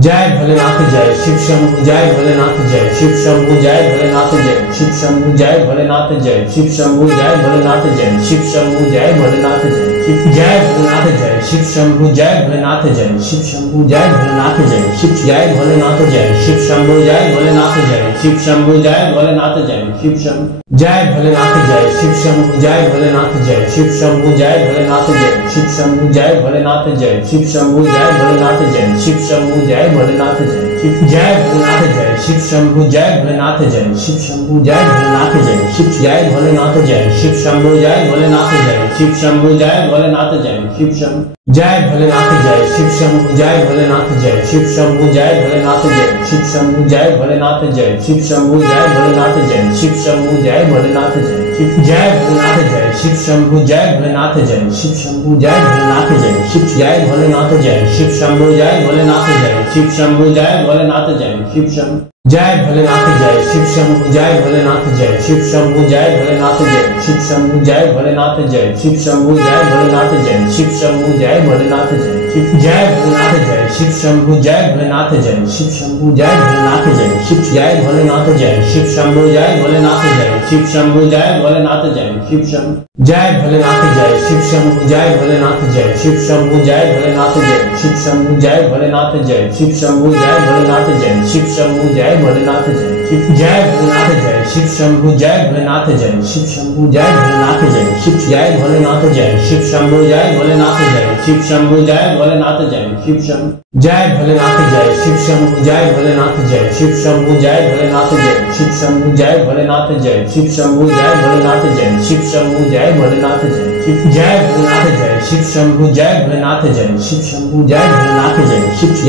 Jai Bholenath Jai Shiv Shambhu Jai Bholenath Jai Shiv Shambhu Jai Bholenath Jai Shiv Shambhu Jai Bholenath Jai Shiv Shambhu Jai Bholenath Jai Shiv Shambhu Jai Bholenath Jai Shiv Jai Bholenath Jai Shiv Shambhu Jai Bholenath Jai Shiv Shambhu Jai Bholenath Jai Shiv Jai Bholenath Jai Shiv Shambhu Jai Bholenath Jai Shiv Shambhu Jai Bholenath Jai Shiv Shambhu Jai Bholenath Jai Shiv Shambhu Jai Bholenath Jai Shiv Shambhu Jai Bholenath Jai Shiv Shambhu Jai Bholenath Jai Shiv Shambhu Jai Bholenath Jai Shiv Shambhu Jai Bholenath Jai Shiv Jai Bholenath Jai Shiv Shambhu Jai Bholenath Jai Shiv Shambhu Jai Bholenath Jai Shiv Jai Bholenath Jai Shiv Shambhu Jai Bholenath Jai Shiv Shambhu Jai Bholenath Jai Shiv Shambhu Jai Bholenath Jai Shiv Shambhu Jai Bholenath Jai Shiv Shambhu Jai Bholenath Jai Shiv Shambhu Jai Bholenath Jai Shiv Shambhu Jai Bholenath Jai Shiv Shambhu Jai Bholenath Jai Shiv Jai Bholenath Jai Shiv Shambhu Jai Bholenath Jai Shiv Shambhu Jai Bholenath Jai Shiv Jai Bholenath Jai Shiv Shambhu Jai Bholenath Jai Shiv Shambhu Jai Bholenath Jai Shiv Shambhu Jai Bholenath Jai Shiv Shambhu Jai Bholenath Jai Shiv Shambhu Jai Bholenath Jai Shiv Shambhu Jai Bholenath Jai Shiv Shambhu Jai Bholenath Jai Shiv Shambhu Jai Bholenath Jai Shiv Jai Bholenath Jai Shiv Shambhu Jai Bholenath Jai Shiv Shambhu Jai Bholenath Jai Shiv Jai Bholenath Jai Shiv Shambhu Jai Bholenath Jai Shiv Shambhu Jai Bholenath Jai Shiv Shambhu Jai Bholenath Jai Shiv Shambhu Jai Bholenath Jai Shiv Shambhu Jai Bholenath Jai Shiv Shambhu Jai Bholenath Jai Shiv Shambhu Jai Bholenath Jai Shiv Shambhu Jai Bholenath Jai Shiv Jai Bholenath Jai Shiv Shambhu Jai Bholenath Jai Shiv Shambhu Jai Bholenath Jai Shiv Jai Bholenath Jai Shiv Shambhu Jai Bholenath Jai Shiv Shambhu Jai Bholenath Jai Shiv Shambhu Jai Bholenath Jai Shiv Shambhu Jai Bholenath Jai Shiv Shambhu Jai Bholenath Jai Shiv Shambhu Jai Bholenath Jai Shiv Shambhu Jai Bholenath Jai Shiv Shambhu Jai Bholenath Jai Shiv Jai Bholenath Jai Shiv Shambhu Jai Bholenath Jai Shiv Shambhu Jai Bholenath Jai Shiv Jai Bholenath Jai Shiv Shambhu Jai Bholenath Jai Shiv Shambhu Jai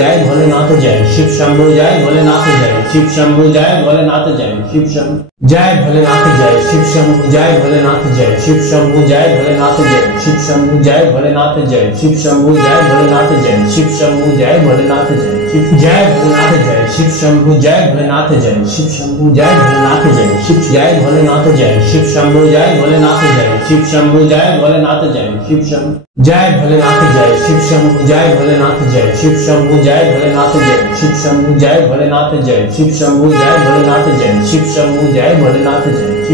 Bholenath Jai Shiv Shambhu Jai Bholenath Jai Shiv Shambhu Jai Bholenath Jai Shiv Shambhu Jai Bholenath Jai Shiv Shambhu Jai Bholenath Jai Shiv Shambhu Jai Bholenath Jai Shiv Shambhu Jai Bholenath Jai Shiv Jai Bholenath Jai Shiv Shambhu Jai Bholenath Jai Shiv Shambhu Jai Bholenath Jai Shiv Jai Bholenath Jai Shiv Shambhu Jai Bholenath Jai Shiv Shambhu Jai Bholenath Jai Shiv Shambhu Jai Bholenath Jai Shiv Shambhu Jai Bholenath Jai Shiv Shambhu Jai Bholenath Jai Shiv Shambhu Jai Bholenath Jai Shiv Shambhu Jai Bholenath Jai Shiv Shambhu Jai Bholenath Jai Shiv Jai Bholenath Jai Shiv Shambhu Jai Bholenath Jai Shiv Shambhu Jai Bholenath Jai Shiv Jai Bholenath Jai Shiv Shambhu Jai Bholenath Jai Shiv Shambhu Jai Bholenath Jai Shiv Shambhu Jai Bholenath Jai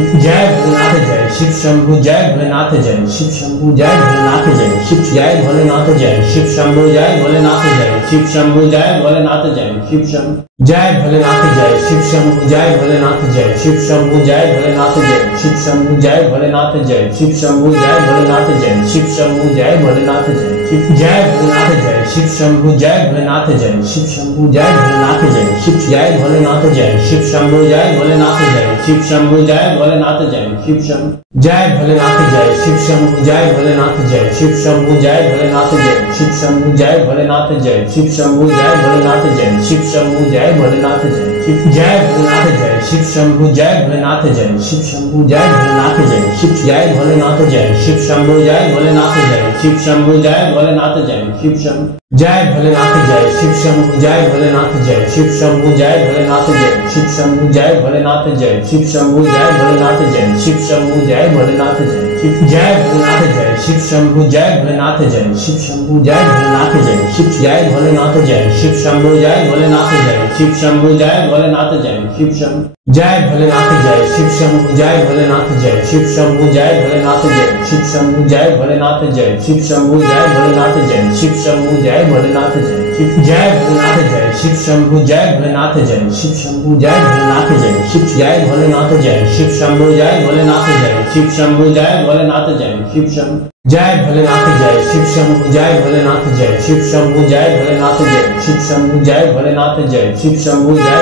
Shiv Shambhu Jai Bholenath Jai Shiv Shambhu Jai Bholenath Jai Shiv Shambhu Jai Bholenath Jai Shiv Shambhu Jai Bholenath Jai Shiv Shambhu Jai Bholenath Jai Shiv Jai Bholenath Jai Shiv Shambhu Jai Bholenath Jai Shiv Shambhu Jai Bholenath Jai Shiv Jai Bholenath Jai Shiv Shambhu Jai Bholenath Jai Shiv Shambhu Jai Bholenath Jai Shiv Shambhu Jai Bholenath Jai Shiv Shambhu Jai Bholenath Jai Shiv Shambhu Jai Bholenath Jai Shiv Shambhu Jai Bholenath Jai Shiv Shambhu Jai Bholenath Jai Shiv Shambhu Jai Bholenath Jai Shiv Jai Bholenath Jai Shiv Shambhu Jai Bholenath Jai Shiv Shambhu Jai Bholenath Jai Shiv Jai Bholenath Jai Shiv Shambhu Jai Bholenath Jai Shiv Shambhu Jai Bholenath Jai Shiv Shambhu Jai Bholenath Jai Shiv Shambhu Jai Bholenath Jai Shiv Shambhu Jai Bholenath Jai Shiv Shambhu Jai Bholenath Jai Shiv Shambhu Jai Bholenath Jai Shiv Shambhu Jai Bholenath Jai Shiv Jai Bholenath Jai Shiv Shambhu Jai Bholenath Jai Shiv Shambhu Jai Bholenath Jai Shiv Jai Bholenath Jai Shiv Shambhu Jai Bholenath Jai Shiv Shambhu Jai Bholenath Jai Shiv Shambhu Jai Bholenath Jai Shiv Shambhu Jai Bholenath Jai Shiv Shambhu Jai Bholenath Jai Shiv Shambhu Jai Bholenath Jai Shiv Shambhu Jai Bholenath Jai Shiv Shambhu Jai Bholenath Jai Shiv Jai Bholenath Jai Shiv Shambhu Jai Bholenath Jai Shiv Shambhu Jai Bholenath Jai Shiv Jai Bholenath Jai Shiv Shambhu Jai Bholenath Jai Shiv Shambhu Jai Bholenath Jai Shiv Shambhu Jai Bholenath Jai Shiv Shambhu Jai Bholenath Jai Shiv Shambhu Jai Bholenath Jai Shiv Shambhu Jai Bholenath Jai Shiv Shambhu Jai Bholenath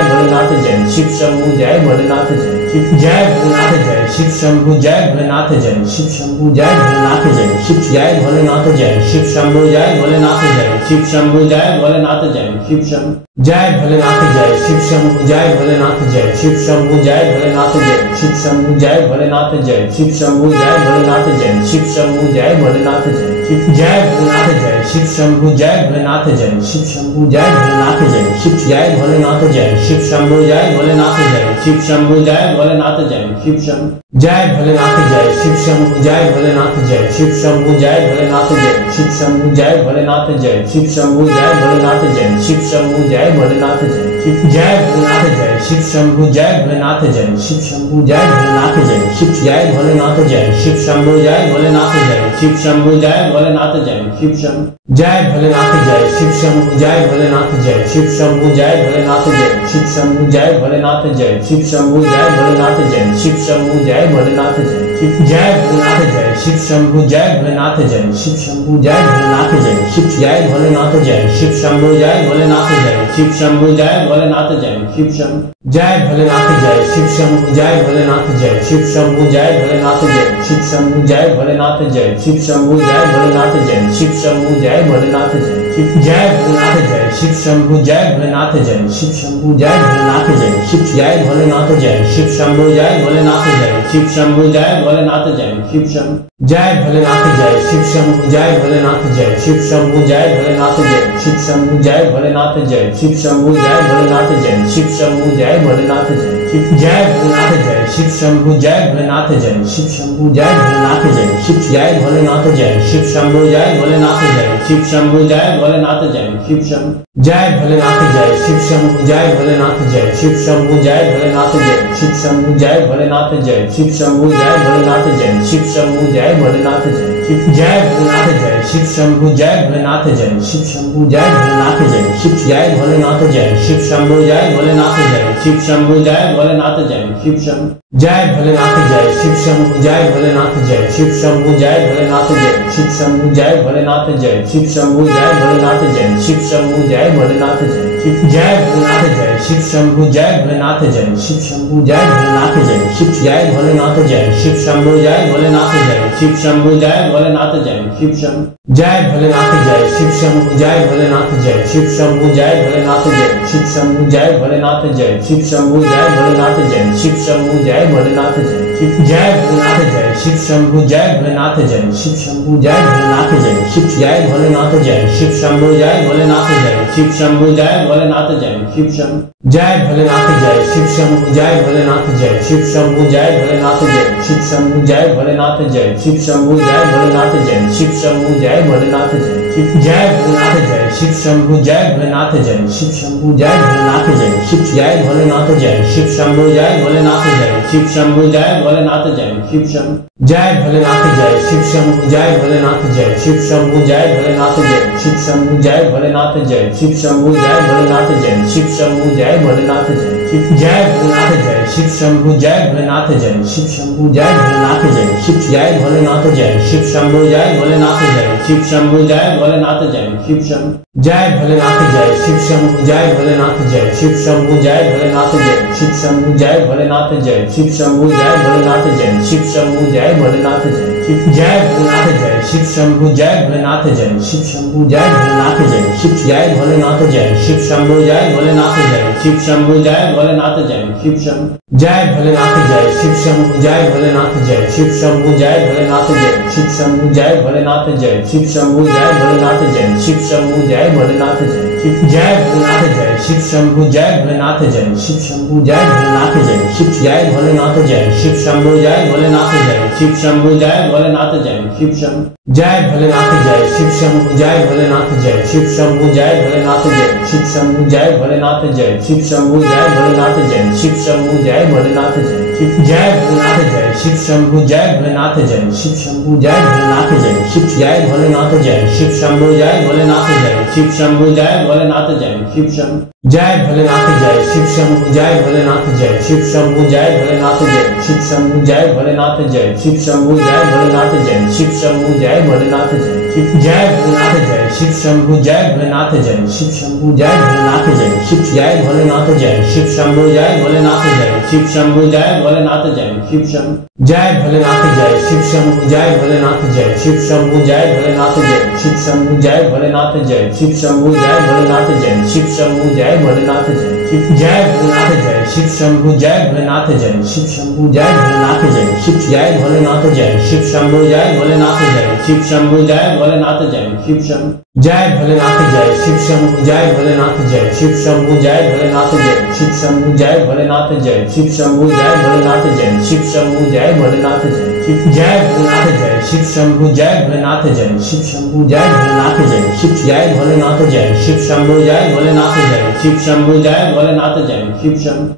Jai Shiv Shambhu Jai Bholenath Jai Shiv Jai Bholenath Jai Shiv Shambhu Jai Bholenath Jai Shiv Shambhu Jai Bholenath Jai Shiv Jai Bholenath Jai Shiv Shambhu Jai Bholenath Jai Shiv Shambhu Jai Bholenath Jai Shiv Shambhu Jai Bholenath Jai Shiv Shambhu Jai Bholenath Jai Shiv Shambhu Jai Bholenath Jai Shiv Shambhu Jai Bholenath Jai Shiv Shambhu Jai Bholenath Jai Shiv Shambhu Jai Bholenath Jai Shiv Jai Bholenath Jai Shiv Shambhu Jai Bholenath Jai Shiv Shambhu Jai Bholenath Jai Shiv Jai Bholenath Jai Shiv Shambhu Jai Bholenath Jai Shiv Shambhu Jai Bholenath Jai Shiv Shambhu Jai Bholenath Jai Shiv Shambhu Jai Bholenath Jai Shiv Shambhu Jai Bholenath Jai Shiv Shambhu Jai Bholenath Jai Shiv Shambhu Jai Bholenath Jai Shiv Shambhu Jai Bholenath Jai Shiv Jai Bholenath Jai Shiv Shambhu Jai Bholenath Jai Shiv Shambhu Jai Bholenath Jai Shiv Jai Bholenath Jai Shiv Shambhu Jai Bholenath Jai Shiv Shambhu Jai Bholenath Jai Shiv Shambhu Jai Bholenath Jai Shiv Shambhu Jai Bholenath Jai Shiv Shambhu Jai Bholenath Jai Shiv Shambhu Jai Bholenath Jai Shiv Shambhu Jai Bholenath Jai Shiv Shambhu Jai Bholenath Jai Shiv Jai Bholenath Jai Shiv Shambhu Jai Bholenath Jai Shiv Shambhu Jai Bholenath Jai Shiv Jai Bholenath Jai Shiv Shambhu Jai Bholenath Jai Shiv Shambhu Jai Bholenath Jai Shiv Shambhu Jai Bholenath Jai Shiv Shambhu Jai Bholenath Jai Shiv Shambhu Jai Bholenath Jai Shiv Shambhu Jai Bholenath Jai Shiv Shambhu Jai Bholenath Jai Shiv Shambhu Jai Bholenath Jai Shiv Jai Bholenath Jai Shiv Shambhu Jai Bholenath Jai Shiv Shambhu Jai Bholenath Jai Shiv Jai Bholenath Jai Shiv Shambhu Jai Bholenath Jai Shiv Shambhu Jai Bholenath Jai Shiv Shambhu Jai Bholenath Jai Shiv Shambhu Jai Bholenath Jai Shiv Shambhu Jai Bholenath Jai Shiv Shambhu Jai Bholenath Jai Shiv Shambhu Jai Bholenath Jai Shiv Shambhu Jai Bholenath Jai Shiv Jai Bholenath Jai Shiv Shambhu Jai Bholenath Jai Shiv Shambhu Jai Bholenath Jai Shiv Jai Bholenath Jai Shiv Shambhu Jai Bholenath Jai Shiv Shambhu Jai Bholenath Jai Shiv Shambhu Jai Bholenath Jai Shiv Shambhu Jai Bholenath Jai Shiv Shambhu Jai Bholenath Jai Shiv Shambhu Jai Bholenath Jai Shiv Shambhu Jai Bholenath Jai Shiv Shambhu Jai Bholenath Jai Shiv Jai Bholenath Jai Shiv Shambhu Jai Bholenath Jai Shiv Shambhu Jai Bholenath Jai Shiv Jai Bholenath Jai Shiv Shambhu Jai Bholenath Jai Shiv Shambhu Jai Bholenath Jai Shiv Shambhu Jai Bholenath Jai Shiv Shambhu Jai Bholenath Jai Shiv Shambhu Jai Bholenath Jai Shiv Shambhu Jai Bholenath Jai Shiv Shambhu Jai Bholenath Jai Shiv Shambhu Jai Bholenath Jai Shiv Jai Bholenath Jai Shiv Shambhu Jai Bholenath Jai Shiv Shambhu Jai Bholenath Jai Shiv Jai Bholenath Jai Shiv Shambhu Jai Bholenath Jai Shiv Shambhu Jai Bholenath Jai Shiv Shambhu Jai Bholenath Jai Shiv Shambhu Jai Bholenath Jai Shiv Shambhu Jai Bholenath Jai Shiv Shambhu Jai Bholenath Jai Shiv Shambhu Jai Bholenath Jai Shiv Shambhu Jai Bholenath Jai Shiv Jai Bholenath Jai Shiv Shambhu Jai Bholenath Jai Shiv Shambhu Jai Bholenath Jai Shiv Jai Bholenath Jai Shiv Shambhu Jai Bholenath Jai Shiv Shambhu Jai Bholenath Jai Shiv Shambhu Jai Bholenath Jai Shiv Shambhu Jai Bholenath Jai Shiv Shambhu Jai Bholenath Jai Shiv Shambhu Jai Bholenath Jai Shiv Shambhu Jai Bholenath Jai Shiv Shambhu Jai Bholenath Jai Shiv Jai Bholenath Jai Shiv Shambhu Jai Bholenath Jai Shiv Shambhu Jai Bholenath Jai Shiv Jai Bholenath Jai Shiv Shambhu Jai Bholenath Jai Shiv Shambhu Jai Bholenath Jai Shiv Shambhu Jai Bholenath Jai Shiv Shambhu Jai Bholenath Jai Shiv Shambhu Jai Bholenath Jai Shiv Shambhu Jai Bholenath Jai Shiv Shambhu Jai Bholenath Jai Shiv Shambhu Jai Bholenath Jai Shiv Jai Bholenath Jai Shiv Shambhu Jai Bholenath Jai Shiv Shambhu Jai Bholenath Jai Shiv Jai Bholenath Jai Shiv Shambhu Jai Bholenath Jai Shiv Shambhu Jai Bholenath Jai Shiv Shambhu Jai Bholenath Jai Shiv Shambhu Jai Bholenath Jai Shiv Shambhu Jai Bholenath Jai Shiv Shambhu Jai Bholenath Jai Shiv Shambhu Jai Bholenath Jai Shiv Shambhu Jai Bholenath Jai Shiv Jai Bholenath Jai Shiv Shambhu Jai Bholenath Jai Shiv Shambhu Jai Bholenath Jai Shiv Jai Bholenath Jai Shiv Shambhu Jai Bholenath Jai Shiv Shambhu Jai Bholenath Jai Shiv Shambhu Jai Bholenath Jai Shiv Shambhu Jai Bholenath Jai Shiv Shambhu Jai Bholenath Jai Shiv Shambhu Jai Bholenath Jai Shiv Shambhu Jai Bholenath Jai Shiv Shambhu Jai Bholenath Jai Shiv Jai Bholenath Jai Shiv Shambhu Jai Bholenath Jai Shiv Shambhu Jai Bholenath Jai Shiv Jai Bholenath Jai Shiv Shambhu Jai Bholenath Jai Shiv Shambhu Jai Bholenath Jai Shiv Shambhu Jai Bholenath Jai Shiv Shambhu Jai Bholenath Jai Shiv Shambhu Jai Bholenath Jai Shiv Shambhu Jai Bholenath Jai Shiv Shambhu Jai Bholenath Jai Shiv Shambhu Jai Bholenath Jai Shiv Jai Bholenath Jai Shiv Shambhu Jai Bholenath Jai Shiv Shambhu Jai Bholenath Jai Shiv Jai Bholenath Jai Shiv Shambhu Jai Bholenath Jai Shiv Shambhu Jai Bholenath Jai Shiv Shambhu Jai Bholenath Jai Shiv Shambhu Jai Bholenath Jai Shiv Shambhu Jai Bholenath Jai Shiv Shambhu Jai Bholenath Jai Shiv Shambhu Jai Bholenath Jai Shiv Shambhu Jai Bholenath Jai Shiv Jai Bholenath Jai Shiv Shambhu Jai Bholenath Jai Shiv Shambhu Jai Bholenath Jai Shiv Jai Bholenath Jai Shiv Shambhu Jai Bholenath Jai Shiv Shambhu Jai Bholenath Jai Shiv Shambhu Jai Bholenath Jai Shiv Shambhu Jai Bholenath Jai Shiv Shambhu Jai Bholenath Jai Shiv Shambhu Jai Bholenath Jai Shiv Shambhu Jai Bholenath Jai Shiv Shambhu Jai Bholenath Jai Shiv Jai Bholenath Jai Shiv Shambhu Jai Bholenath Jai Shiv Shambhu Jai Bholenath Jai Shiv Jai Bholenath Jai Shiv Shambhu Jai Bholenath Jai Shiv Shambhu Jai Bholenath Jai Shiv Shambhu Jai Bholenath Jai Shiv Shambhu Jai Bholenath Jai Shiv Shambhu Jai Bholenath Jai Shiv Shambhu Jai Bholenath Jai Shiv Shambhu Jai Bholenath Jai Shiv Shambhu Jai Bholenath Jai Shiv Jai Bholenath Jai Shiv Shambhu Jai Bholenath Jai Shiv Shambhu Jai Bholenath Jai Shiv Jai Bholenath Jai Shiv Shambhu Jai Bholenath Jai Shiv Shambhu Jai Bholenath Jai Shiv Shambhu